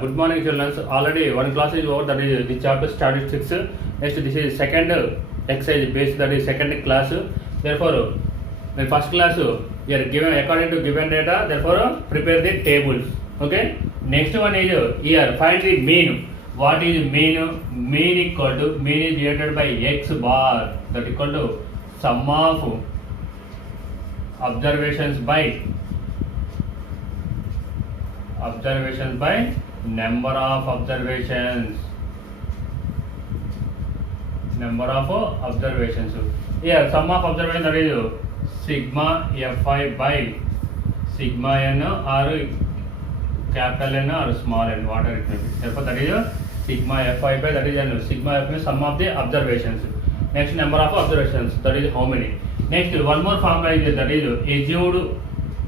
Good morning, children. Already one class is over. That is the chapter statistics. Next, this is second exercise based. That is second class. Therefore, in first class we are given according to given data. Therefore, prepare the tables. Okay. Next one is here. Find the mean. What is mean? Mean equal to mean is divided by x bar. That equal to sum of observations by number of observations. Here sum of observations, that is sigma fi by sigma n or capital N or small n, whatever it may be. Therefore that is sigma fi by, that is sigma f is sum of the observations. Next, number of observations, that is how many. Next, one more formula is that is assumed.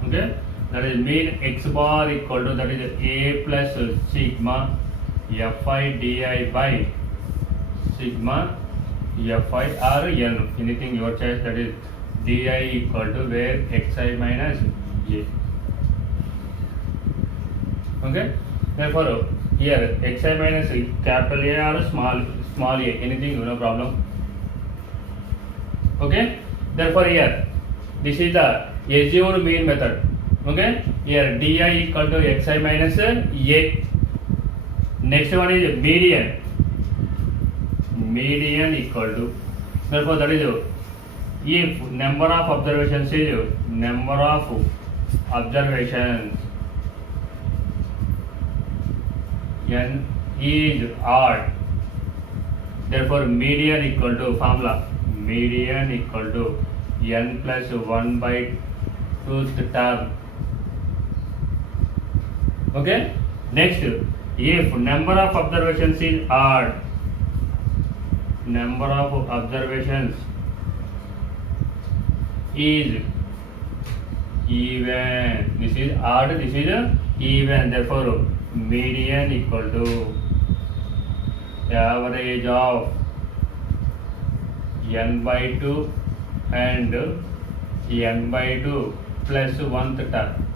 Okay, that is mean x bar equal to, that is a plus sigma fi di by sigma fi or n, anything your choice. That is di equal to where xi minus a. Okay, therefore here xi minus capital A or small a, anything, no problem. Okay, therefore here this is the assumed mean method. Okay, here di equal to xi minus a. Next one is median equal to, therefore that is if number of observations is n is odd, therefore median equal to formula n plus 1 by 2th term. Okay, next, if number of observations is odd, number of observations is even, this is odd, this is even, therefore median equal to average of n by 2 and n by 2 plus 1th term.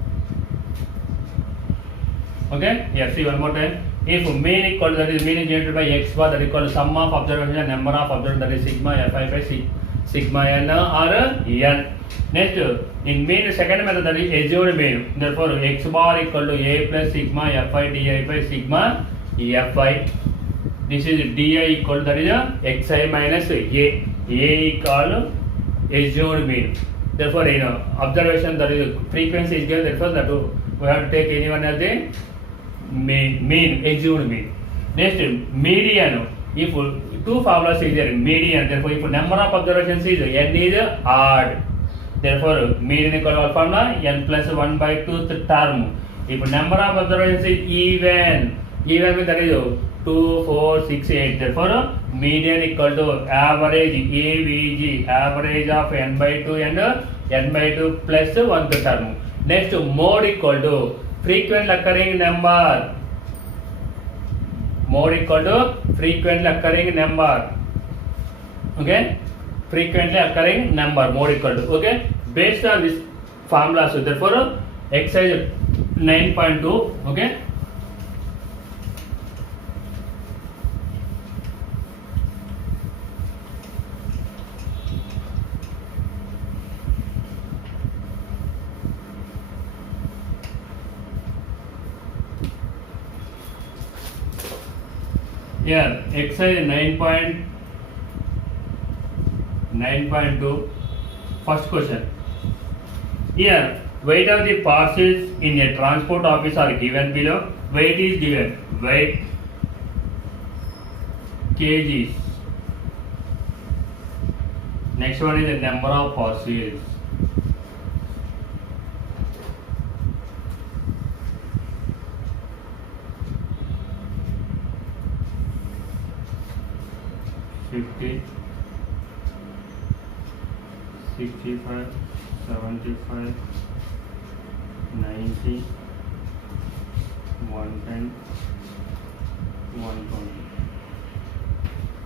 Okay, yeah, see one more time. If mean equal to, that is mean is generated by x bar, that equal to sum of observations and number of observations, that is sigma fi by sigma n or n. Next, in mean second method, that is assumed mean, therefore x bar equal to a plus sigma fi di by sigma fi. This is di equal to, that is xi minus a equal assumed mean. Therefore observation, that is frequency is given, therefore that we have to take anyone as the mean, assumed mean. Next, median, if two formulas is there, median, therefore if number of observations is n is odd, therefore median equal to formula n plus 1 by 2th term. If number of observations is even means that is 2, 4, 6, 8, therefore median equal to average avg, average of n by 2 and n by 2 plus 1th term. Next, mode equal to frequent occurring number, mode equal to frequently occurring number. Okay, frequently occurring number, mode equal to. Okay, based on this formula, so therefore exercise 9.2. okay, here exercise 9.2, first question. Here weight of the parcels in a transport office are given below. Weight is given, weight kgs. Next one is the number of parcels. $50, 65, 75, 90, 110, 120.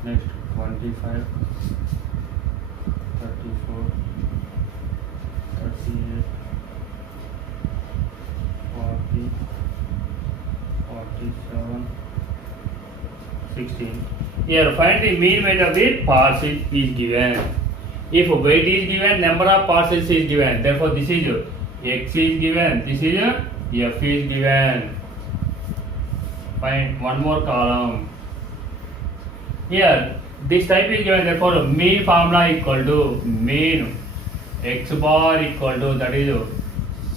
Next, 25, 34, 38, 40, 41, 47, 16. Here find the mean weight of the parcel is given. If weight is given, number of parcels is given. Therefore, this is x is given. This is f is given. Find one more column. Here, this type is given. Therefore, mean formula equal to mean x bar equal to, that is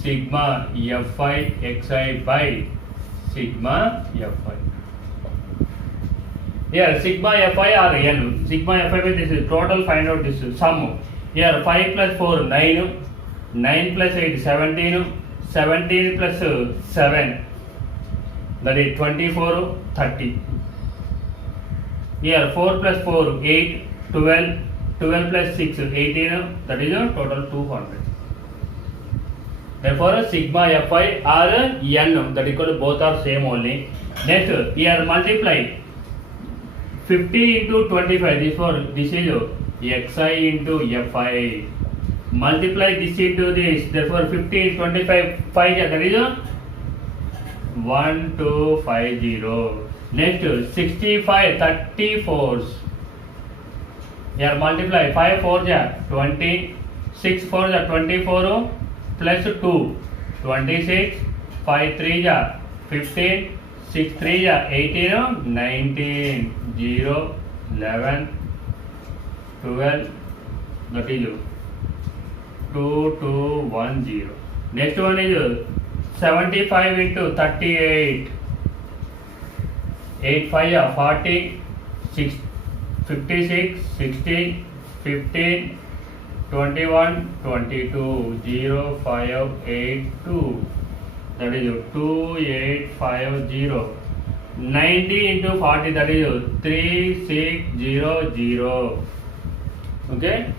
sigma fi xi by sigma fi. Here sigma fi or n. Sigma fi by this is total, find out this sum. Here 5 plus 4 9, 9 plus 8 17, 17 plus 7, that is 24 30. Here 4 plus 4 8, 12, 12 plus 6 18, that is a total 200. Therefore sigma fi or n, that equal to both are same only. Next here multiply 50 into 25, this is xi into fi. Multiply this into this, therefore 50 is 25, 5, that is 1250. Next 65 34s. Here multiply 5 4 20, 6 4 24 plus 2 26, 5 3 15, 6 3 18, 19, 0, 11, 12, that is 2 2 1 0. Next one is 75 into 38, 8 5 40, 6 56, 60, 15, 21, 22, 0 5 8 2, that is 2 8 5 0. 90 into 40, that is 3 6 0 0. Okay.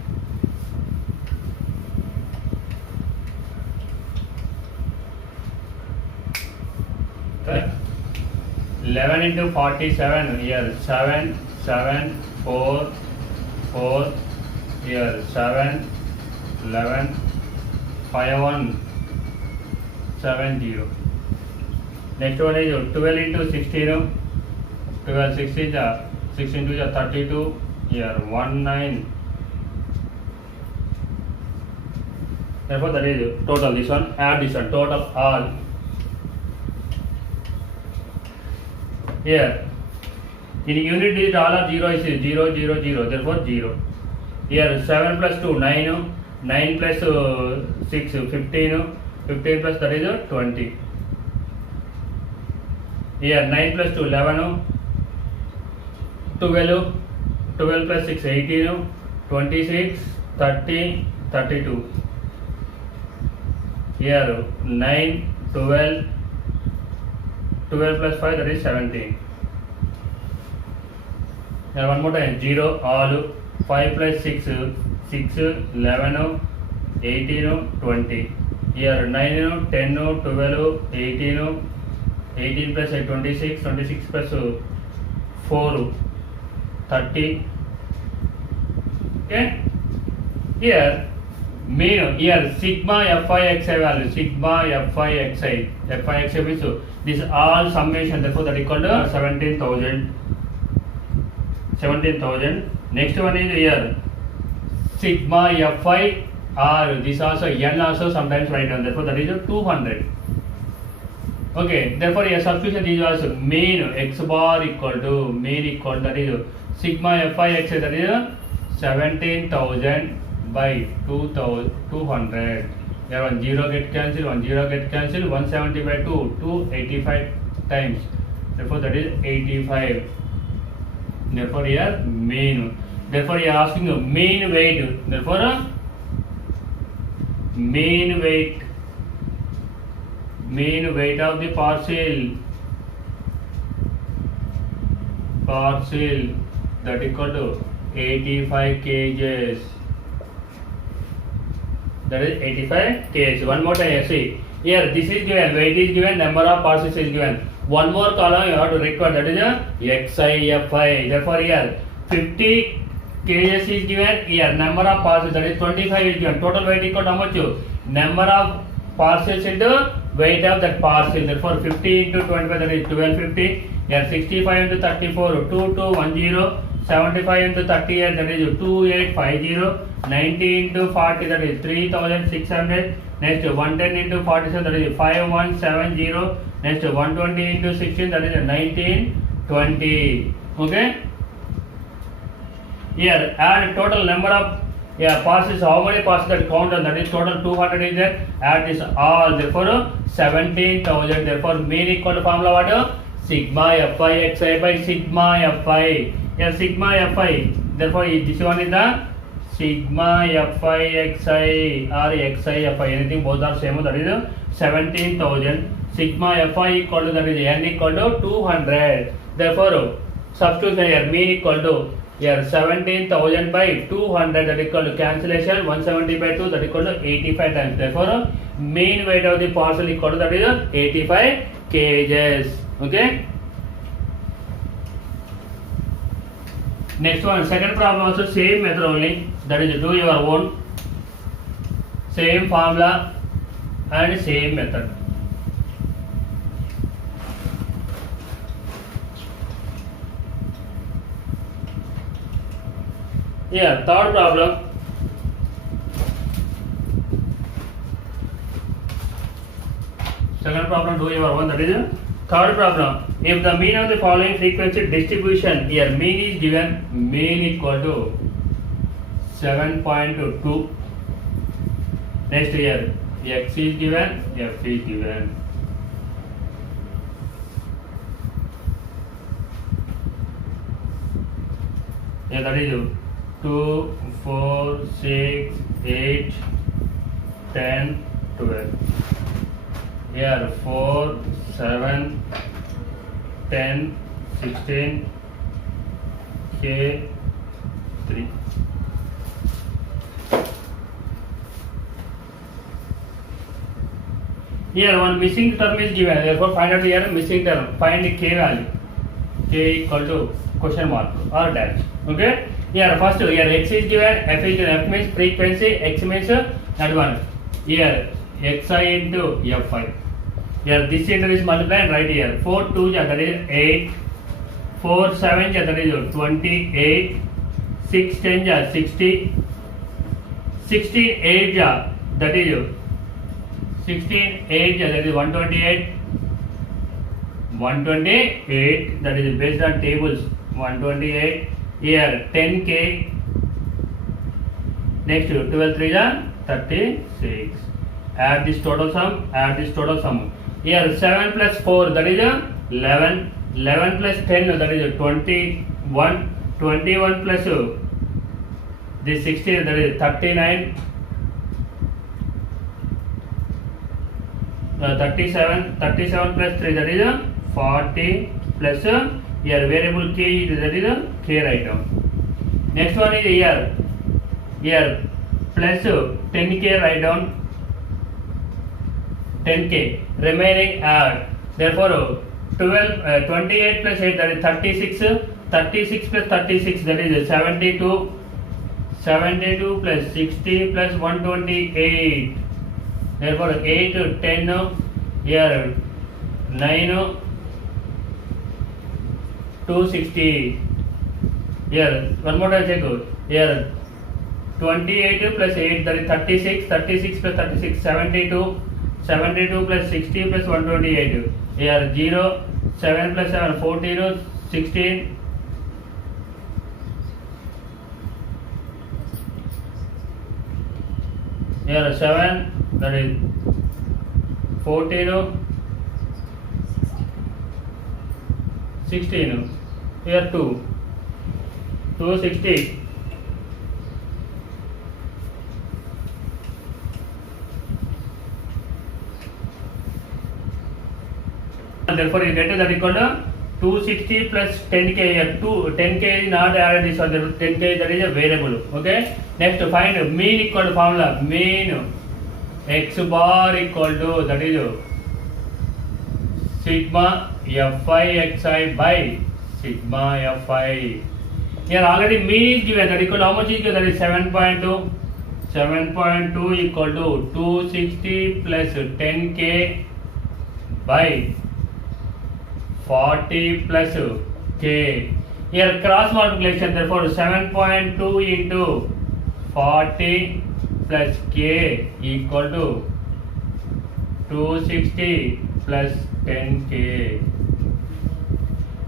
Correct. 11 into 47, here 7 7 4 4, here 7 11 5 1 7 0. Next one is 12 into 16, 12 16 16 to 32, here 1 9. Therefore that is total, this one add this one, total all. Here in unit digit all are 0 is 0 0 0, therefore 0. Here 7 plus 2 9, 9 plus 6 15, 15 plus, that is 20. Here 9 plus 2 11, 12, 12 plus 6 18, 26, 30, 32. Here 9 12, 12 plus 5, that is 17. Here one more time, 0 all, 5 plus 6 6, 11, 18, 20. Here 9 10, 12, 18, 18 plus 26, 26 plus 4 30. Okay. Here mean, here sigma fi xi value, sigma fi xi, fi xi means this all summation, therefore that equal to 17,000. 17,000. Next one is here sigma fi r, this also n also sometimes write down, therefore that is 200. Okay, therefore here substitution is also mean x bar equal to mean equal to, that is sigma fi xi, that is 17,000 by 200. There 1 0 get cancelled, 1 0 get cancelled, 170 by 2, 285 times. Therefore that is 85. Therefore here mean. Therefore you are asking mean weight. Therefore mean weight of the parcel that equal to 85 kgs. That is 85 kgs. One more time, see here this is given, weight is given, number of parcels is given. One more column you have to record, that is a xi fi. Therefore here 50 kgs is given, here number of parcels, that is 25 is given. Total weight equal to how much? Number of parcels into weight of that parcel. Therefore 50 into 25, that is 1250. Here 65 into 34, 2210. 75 into 38, that is 2850. 90 into 40, that is 3600. Next 110 into 47, that is 5170. Next 120 into 16, that is 1920. Okay. Here add total number of passes. How many passes that count on, that is total 200 is there. Add this all. Therefore 17,000. Therefore mean equal to formula what? Sigma fi xi by sigma fi. Here sigma fi. Therefore this one is the sigma fi xi or xi fi. Anything both are same. That is 17,000. Sigma fi equal to, that is n equal to 200. Therefore substitution here mean equal to here 17,000 by 200, that equal to cancellation 170 by 2, that equal to 85 times. Therefore mean weight of the parcel equal to, that is 85 kgs. Okay. Next one, second problem also same method only, that is do your own, same formula and same method. Here third problem. Second problem do your own, that is third problem. If the mean of the following frequency distribution, here mean is given, mean equal to 7.2. Next here x is given, f is given. Here that is 2, 4, 6, 8, 10, 12. Here 4, 7, 10, 16, K, 3. Here one missing term is given. Therefore find out here missing term. Find the K value. K equal to question mark or dash. Okay. Here first here x is given, f is given. F means frequency, x means that one. Here xi into fi. Here this center is multiplied right here. 4 2 that is 8. 4 7 that is 28. 6 10 60. 16 8 that is 16 8 that is 128. 128 that is based on tables. 128. Here 10k. Next 12 3 36. Add this total sum. Add this total sum. Here 7 plus 4 that is 11. 11 plus 10 that is 21. 21 plus this 16 that is 39. 37. 37 plus 3 that is 40 plus here variable k that is k write down. Next one is here. Here plus 10k write down. 10k remaining add. Therefore 28 plus 8 that is 36. 36 plus 36 that is 72. 72 plus 60 plus 128. Therefore 8 10 here 9 260. Here one more time check out. Here 28 plus 8 that is 36. 36 plus 36 72. 72 plus 60 plus 128. Here 0. 7 plus 7 14. 16. Here 7 that is 14. 16. Here 2. 260. Therefore you get that equal to 260 plus 10k here. 10k is not added, this one 10k that is a variable. Okay. Next find mean equal to formula. Mean x bar equal to, that is sigma fi xi by sigma fi. Here already mean is given, that equal to how much is given, that is 7.2. 7.2 equal to 260 plus 10k by 40 plus k. Here cross multiplication, therefore 7.2 into 40 plus k equal to 260 plus 10k.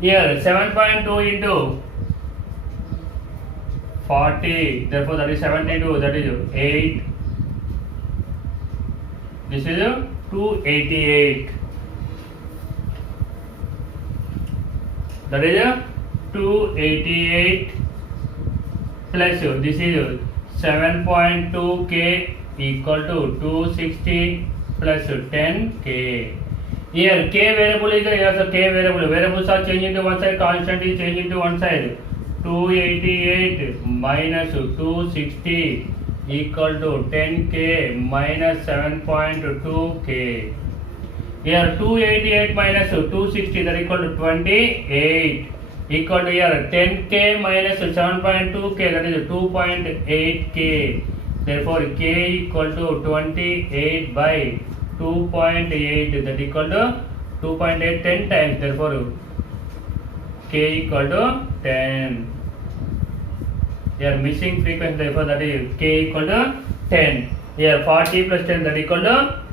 Here 7.2 into 40, therefore that is 72, that is 8. This is 288. That is 288 plus this is 7.2k equal to 260 plus 10k. Here k variable is here, so k variable. Variables are changing to one side, constant is changing to one side. 288 minus 260 equal to 10k minus 7.2k. Here 288 minus 260, that equal to 28 equal to here 10k minus 7.2k, that is 2.8k. Therefore k equal to 28 by 2.8, that equal to 2.8 10 times, therefore k equal to 10. Here missing frequency, therefore that is k equal to 10. Here 40 plus 10, that equal to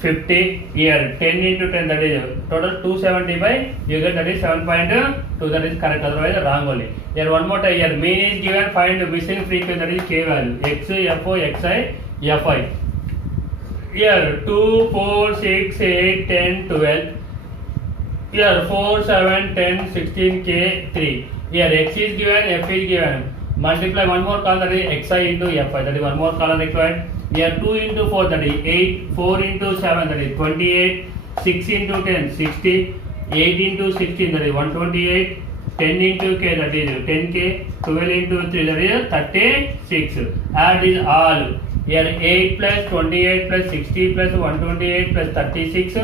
50. Here 10 into 10, that is total 270 by, you get that is 7.2, that is correct, otherwise wrong only. Here one more time, here mean is given, find the missing frequency, that is k value, x, fo, xi, fi. Here 2, 4, 6, 8, 10, 12. Here 4, 7, 10, 16, k, 3. Here x is given, f is given. Multiply one more column, that is xi into fi, that is one more column required. Here 2 into 4, that is 8, 4 into 7, that is 28, 6 into 10, 60, 8 into 16, that is 128, 10 into k, that is 10k, 12 into 3, that is 36. Add is all. Here 8 plus 28 plus 60 plus 128 plus 36,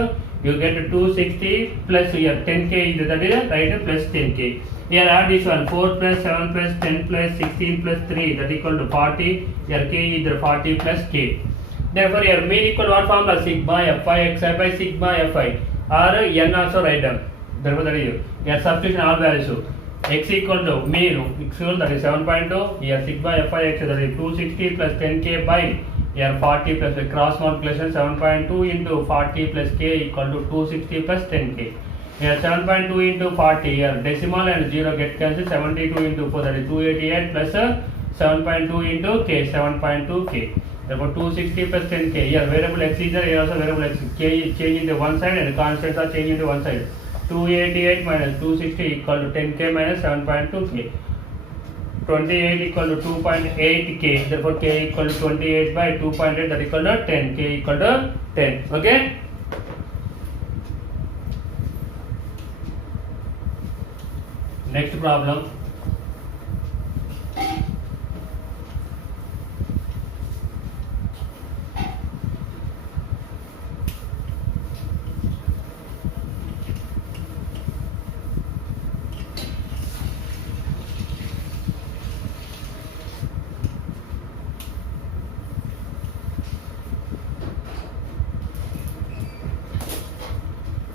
you get 260 plus here 10k, that is right, plus 10k. Here add this one, 4 plus 7 plus 10 plus 16 plus 3, that equal to 40. Here k is 40 plus k. Therefore here mean equal to what formula? Sigma fi xi by sigma fi, or n also write down. Therefore that is here substitution all values. X equal to mean equal, that is 7.2. Here sigma fi x, that is 260 plus 10k by here 40 plus the cross multiplication, 7.2 into 40 plus k equal to 260 plus 10k. Here 7.2 into 40, here decimal and 0 get cancelled, 72 into 4, that is 288 plus 7.2 into k, 7.2k. Therefore 260 plus 10k. Here variable x is there, here also variable x. K is changing to one side and constants are changing to one side. 288 minus 260 equal to 10k minus 7.2k. 28 equal to 2.8k. Therefore k equal to 28 by 2.8, that equal to 10. K equal to 10. Okay. Next problem.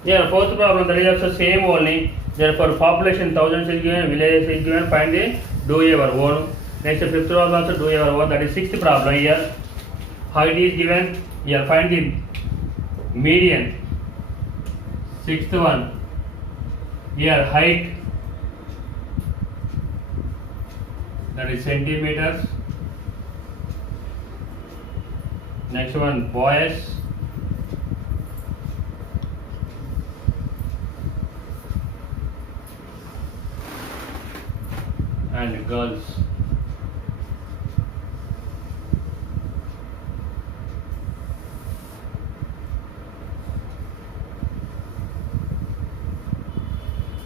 Here fourth problem, that is also same only. Therefore population thousands is given, villages is given, find the do your own. Next fifth problem also do your own, that is sixth problem. Here height is given, here find the median. Sixth one, here height, that is centimeters. Next one boys, and girls.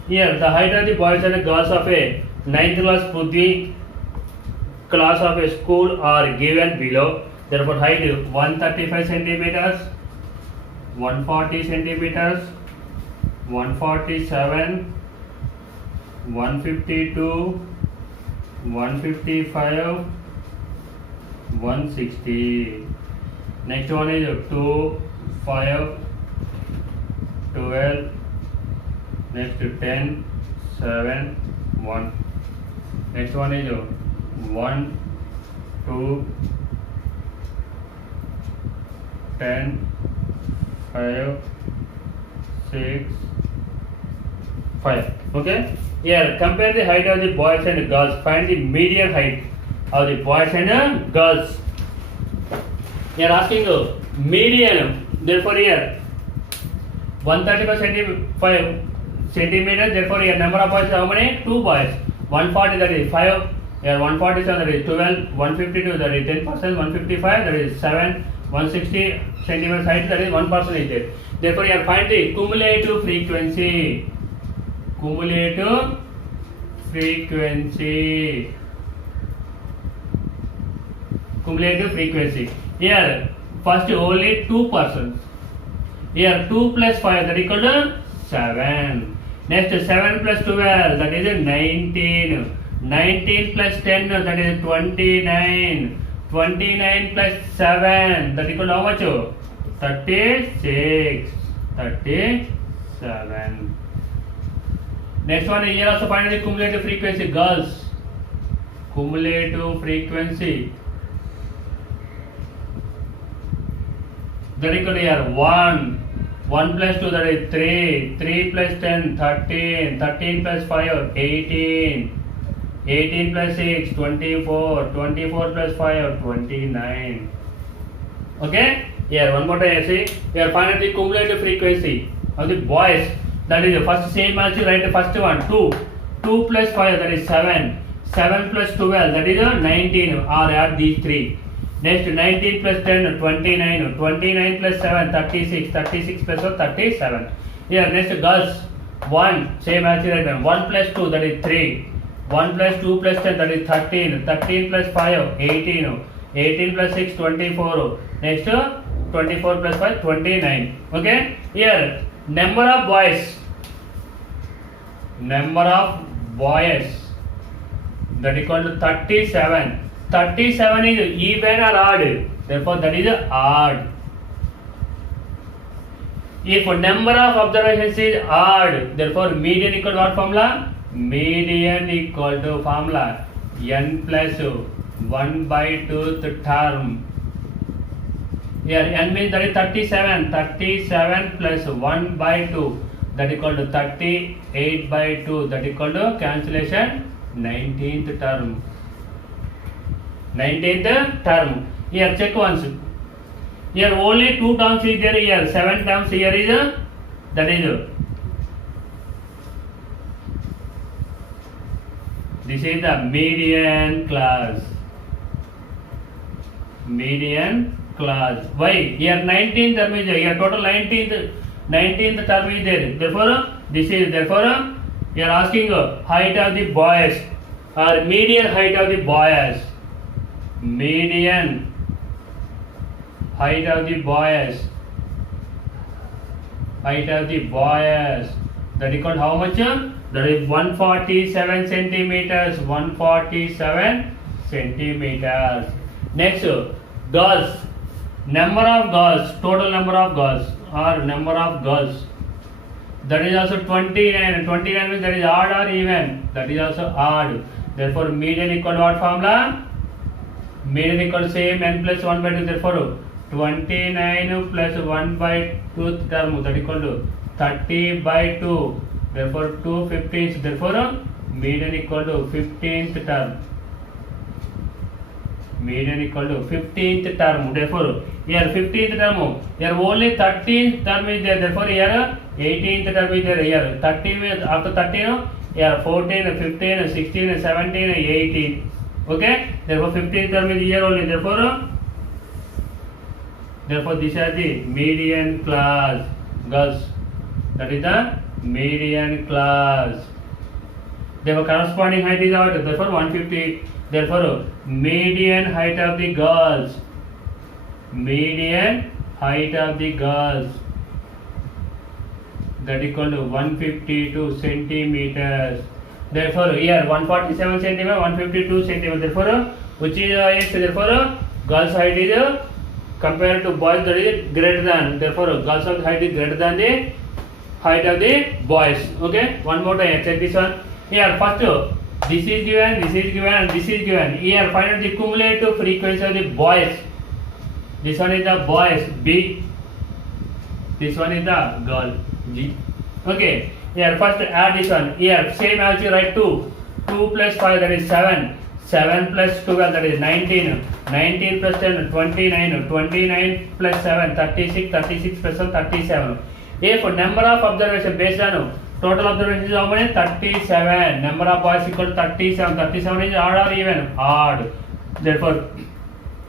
Here the height of the boys and girls of a 9th class Prithvi class of a school are given below. Therefore height 135 centimeters, 140 centimeters, 147, 152, 155, 160. Next one is 2, 5, 12, next 10, 7, 1. Next one is 1, 2, 10, 5, 6, 5. Okay. Here compare the height of the boys and girls. Find the median height of the boys and girls. Here asking median. Therefore here 135 centimeters. Therefore here number of boys how many? 2 boys. 140 that is 5. Here 147 that is 12. 152 that is 10%. 155 that is 7. 160 centimeters height that is 1%. Therefore here find the cumulative frequency. Cumulative frequency. Cumulative frequency. Here first only 2 persons. Here 2 plus 5 that equal to 7. Next 7 plus 12 that is 19. 19 plus 10 that is 29. 29 plus 7 that equal to how much? 36. 37. Next one here also find the cumulative frequency. Girls. Cumulative frequency. That equal to here 1. 1 plus 2 that is 3. 3 plus 10 13. 13 plus 5 18. 18 plus 6 24. 24 plus 5 29. Okay. Here one more time see. Here find the cumulative frequency of the boys. That is the first same as you write the first one 2. 2 plus 5 that is 7. 7 plus 12 that is 19 or add these 3. Next 19 plus 10 29. 29 plus 7 36. 36 plus 1 37. Here next girls 1 same as you write 1 plus 2 that is 3. 1 plus 2 plus 10 that is 13. 13 plus 5 18. 18 plus 6 24. Next 24 plus 5 29. Okay. Here number of boys. Number of boys that equal to 37. 37 is even or odd. Therefore that is odd. If number of observations is odd, therefore median equal to what formula? Median equal to formula n plus 1 by 2th term. Here n means that is 37. 37 plus 1 by 2 that equal to 38 by 2 that equal to cancellation 19th term. 19th term. Here check once. Here only 2 terms is there. Here 7 terms here is that is. This is the median class. Median class. Why? Here 19th term is there. Here total 19th term is there. Therefore this is therefore you are asking height of the boys or median height of the boys. Median height of the boys. Height of the boys. That equal to how much? That is 147 centimeters. 147 centimeters. Next, girls. Number of girls. Total number of girls or number of girls. That is also 29. 29 means that is odd or even. That is also odd. Therefore, median equal to what formula? Median equal to same n plus 1 by 2. Therefore, 29 plus 1 by 2th term that equal to 30 by 2. Therefore 2 15th. Therefore median equal to 15th term. Median equal to 15th term. Therefore here 15th term. Here only 13th term is there. Therefore here 18th term is there. Here 13 after 13. Here 14, 15, 16, 17, 18. Okay. Therefore 15th term is here only. Therefore these are the median class girls. That is the median class. Therefore corresponding height is what? Therefore 150. Therefore median height of the girls. Median height of the girls. That equal to 152 centimeters. Therefore here 147 centimeter, 152 centimeter. Therefore which is x? Therefore girls height is compared to boys that is greater than. Therefore girls height is greater than the height of the boys. Okay, one more time, check this one. Here first, this is given, this is given, and this is given. Here find out the cumulative frequency of the boys. This one is the boys, B. This one is the girl, G. Okay, here first add this one. Here same as you write 2. 2 plus 5, that is 7. 7 plus 12, that is 19. 19 plus 10, 29. 29 plus 7, 36. 36 plus 1, 37. If number of observation based on total observations is how many? 37. Number of boys equal to 37. 37 is odd or even? Odd. Therefore,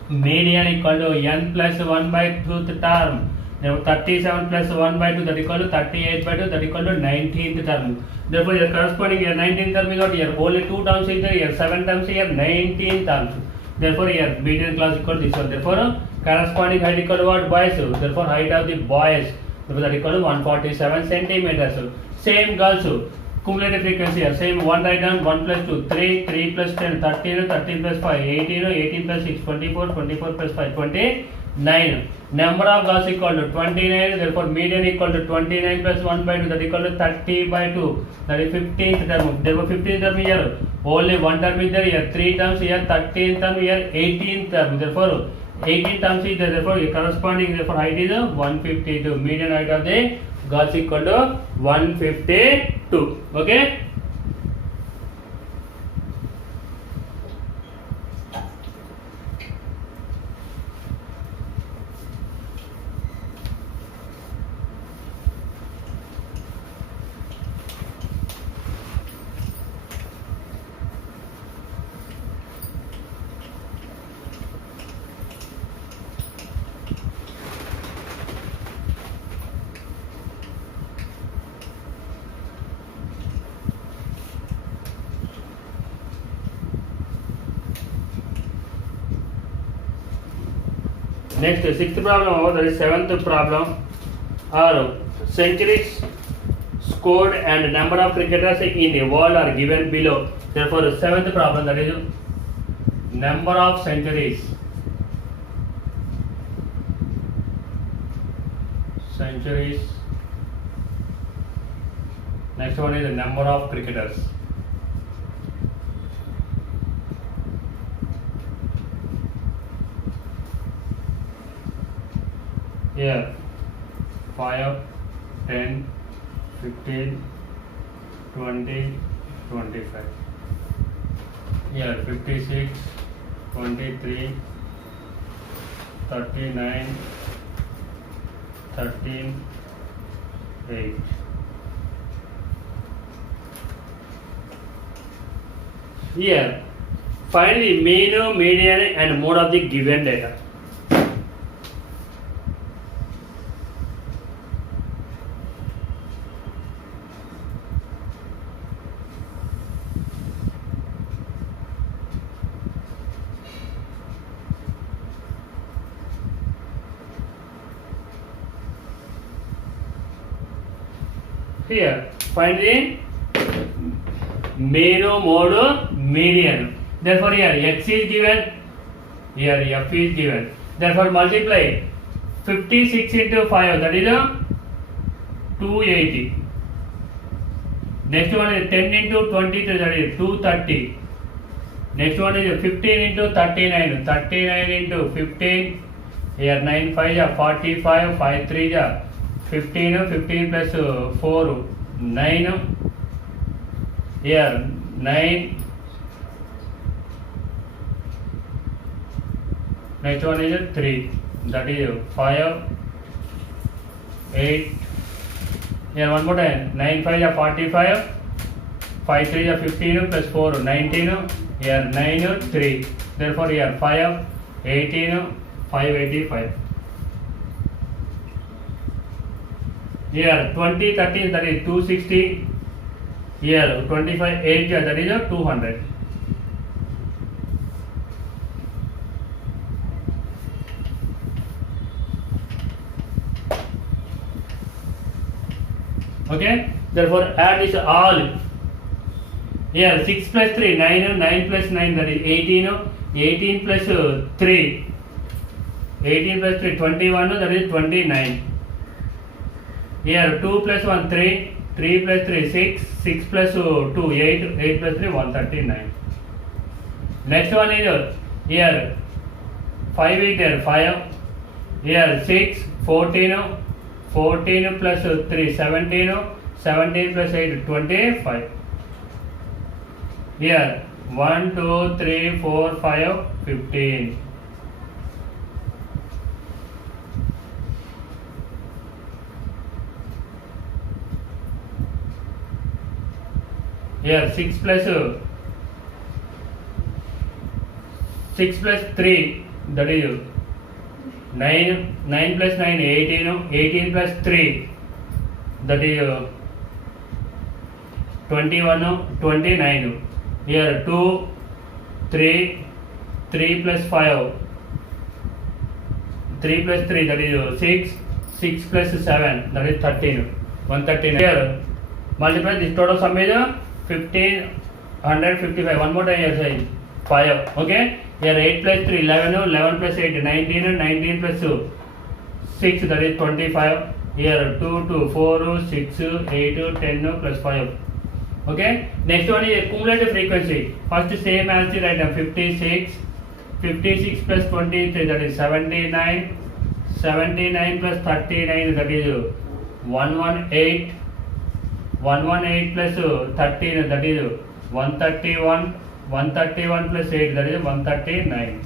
median equal to n plus 1 by 2th term. Therefore, 37 plus 1 by 2, that equal to 38 by 2, that equal to 19th term. Therefore, your corresponding here 19th term is got here only 2 terms is there, here 7 terms here 19 terms. Therefore, here median class equal to this one. Therefore, corresponding height equal to what? Boys. Therefore, height of the boys, therefore that equal to 147 centimeters. Same girls. Cumulative frequency here. Same 1 write down, 1 plus 2, 3, 3 plus 10, 13, 13 plus 5, 18, 18 plus 6, 24, 24 plus 5, 29. Number of girls equal to 29, therefore median equal to 29 plus 1 by 2, that equal to 30 by 2, that is 15th term. Therefore 15th term here, only 1 term is there, here 3 terms, here 13th term, here 18th term. Therefore 18 terms is there, therefore corresponding, therefore height is 152. Median height of the girls equal to 152. Okay. Next, sixth problem over, that is seventh problem. Are centuries scored and number of cricketers in the world are given below. Therefore, the seventh problem, that is number of centuries. Centuries. Next one is the number of cricketers. Here 5, 10, 15, 20, 25. Here 56, 23, 39, 13, 8. Here find the mean, median and mode of the given data. Here find the mean, mode, median. Therefore here x is given, here f is given. Therefore multiply 56 into 5, that is 280. Next one is 10 into 23, that is 230. Next one is 15 into 39, 39 into 15. Here 9 5 is 45, 5 3 is 15, 15 plus 4, 9. Here 9. Next one is 3, that is 5, 8. Here one more time, 9 5 is 45, 5 3 is 15 plus 4, 19. Here 9, 3. Therefore here 5, 18, 585. Here 20, 13, that is 260. Here 25, 8, that is 200. Okay, therefore add this all. Here 6 plus 3, 9, 9 plus 9, that is 18, 18 plus 3, 18 plus 3, 21, that is 29. Here 2 plus 1 3, 3 plus 3 6, 6 plus 2 8, 8 plus 3 139. Next one is here 5 is there 5. Here 6 14, 14 plus 3 17, 17 plus 8 25. Here 1 2 3 4 5 15. Here 6 plus 3, that is 9, 9 plus 9 18, 18 plus 3, that is 21, 29. Here 2 3, 3 plus 5, 3 plus 3, that is 6, 6 plus 7, that is 13, 139. Here multiply this total sum is 1555. One more time here say 5. Okay. Here 8 plus 3 11, 11 plus 8 19, 19 plus 6, that is 25. Here 2 2 4 6 8 10 plus 5. Okay. Next one is cumulative frequency. First same as the right now 56. 56 plus 23, that is 79. 79 plus 39, that is 118. 118 plus 13, that is 131. 131 plus 8, that is 139.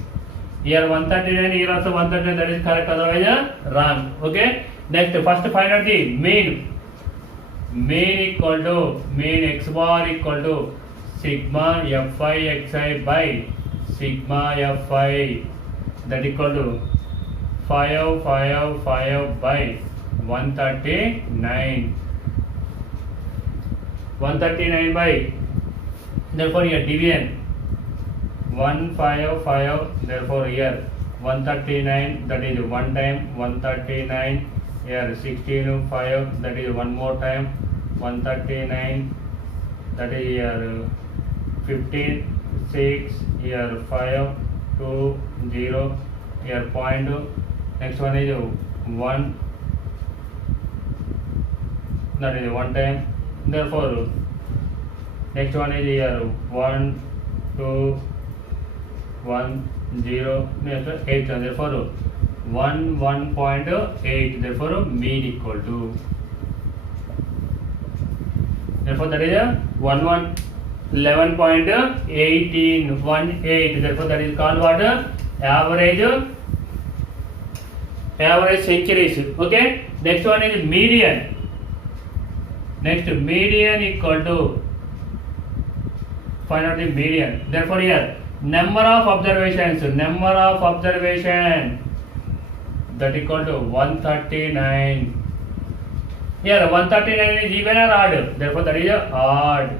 Here 139, here also 139, that is correct, otherwise wrong. Okay. Next, first find out the mean. Mean equal to mean x bar equal to sigma fi xi by sigma fi, that equal to 5 by 139. 139 by, therefore here division 155, therefore here 139, that is one time 139. Here 16 5, that is one more time 139, that is here 15 6, here 5 2 0, here point. Next one is 1, that is one time. Therefore next one is here 1 2 1 0, next 8, therefore 1.8, therefore mean equal to, therefore that is 11.18, 18, therefore that is called what? Average centuries. Okay. Next one is median. Next, median equal to, find out the median. Therefore here number of observations, that equal to 139. Here 139 is even or odd, therefore that is odd.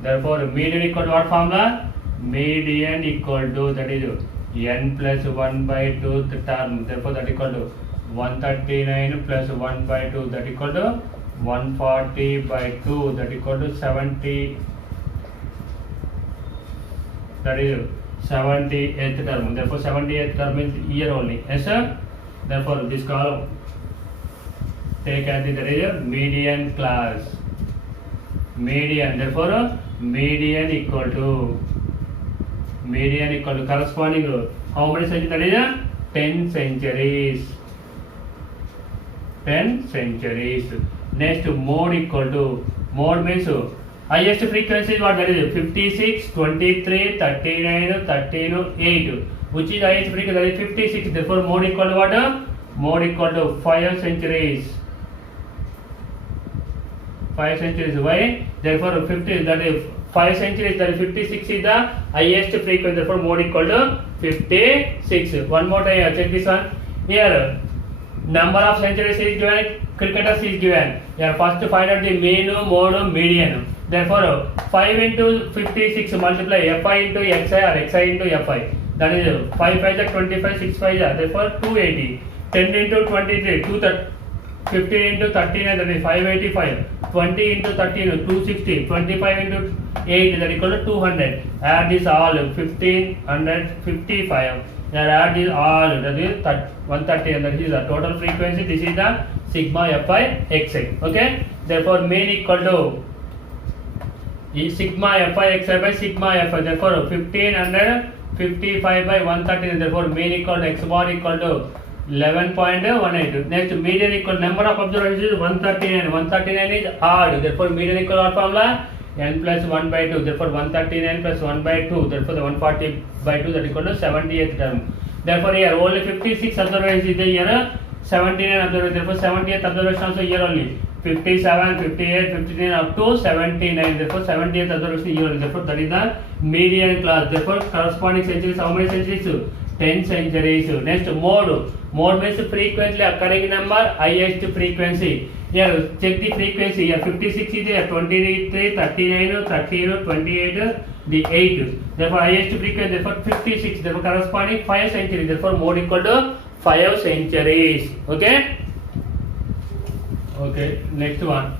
Therefore median equal to what formula? Median equal to, that is n plus 1 by 2 the term, therefore that equal to 139 plus 1 by 2, that equal to 140 by 2, that equal to 70, that is 70th term. Therefore 70th term is year only. Yes sir. Therefore this column take as there is a median class. Median. Therefore median equal to corresponding how many centuries? That is 10 centuries. 10 centuries. Next, mode equal to, mode means highest frequency is what? That is 56, 23, 39, 13, 8. Which is highest frequency? That is 56. Therefore mode equal to what? Mode equal to 5 centuries. 5 centuries. Why? Therefore 50, that is 5 centuries, that is 56 is the highest frequency. Therefore mode equal to 56. One more time, check this one. Here number of centuries is given, cricketers is given. Here first find out the mean, mode, median. Therefore 5 into 56 multiply fi into xi or xi into fi. That is 5 5 is 25, 6 5 is therefore 280. 10 into 23, 230. 15 into 39, that is 585. 20 into 13, 260. 25 into 8, that is equal to 200. Add this all, 1555. That add is all, that is 130, and that is the total frequency. This is the sigma fi xi. Okay, therefore mean equal to sigma fi xi by sigma fi. Therefore 1555 by 130, therefore mean equal to x bar equal to 11.18. Next, median equal number of observations is 139. 139 is odd, therefore median equal to formula n plus 1 by 2. Therefore 139 plus 1 by 2. Therefore the 140 by 2, that equal to 78th term. Therefore here only 56 observations is here. 79 observations. Therefore 70th observation also here only. 57, 58, 59 up to 79. Therefore 70th observation here only. Therefore that is the median class. Therefore corresponding centuries, how many centuries? 10 centuries. Next, mode. Mode means frequently occurring number, highest frequency. Here check the frequency. Here 56 is there, 23, 39, 30, 28, the 8. Therefore highest frequency, therefore 56. Therefore corresponding 5 centuries. Therefore mode equal to 5 centuries. Okay. Okay. Next one.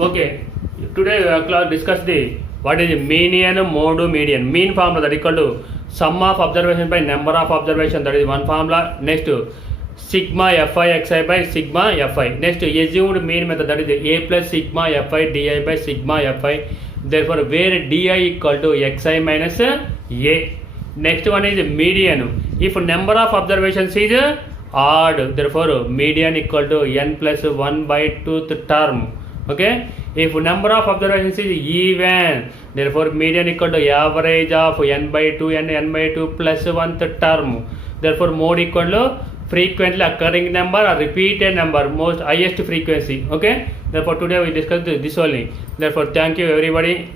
Okay, today we have discussed the what is median, mode, median. Mean formula that equal to sum of observation by number of observation, that is one formula. Next, sigma fi xi by sigma fi. Next, assumed mean method, that is a plus sigma fi di by sigma fi. Therefore where di equal to xi minus a. Next one is median. If number of observations is odd, therefore median equal to n plus 1 by 2th term. Okay, if number of observations is even, therefore median equal to average of n by 2 and n by 2 plus 1th term. Therefore mode equal to frequently occurring number or repeated number, most highest frequency. Okay, therefore today we discussed this only. Therefore thank you everybody.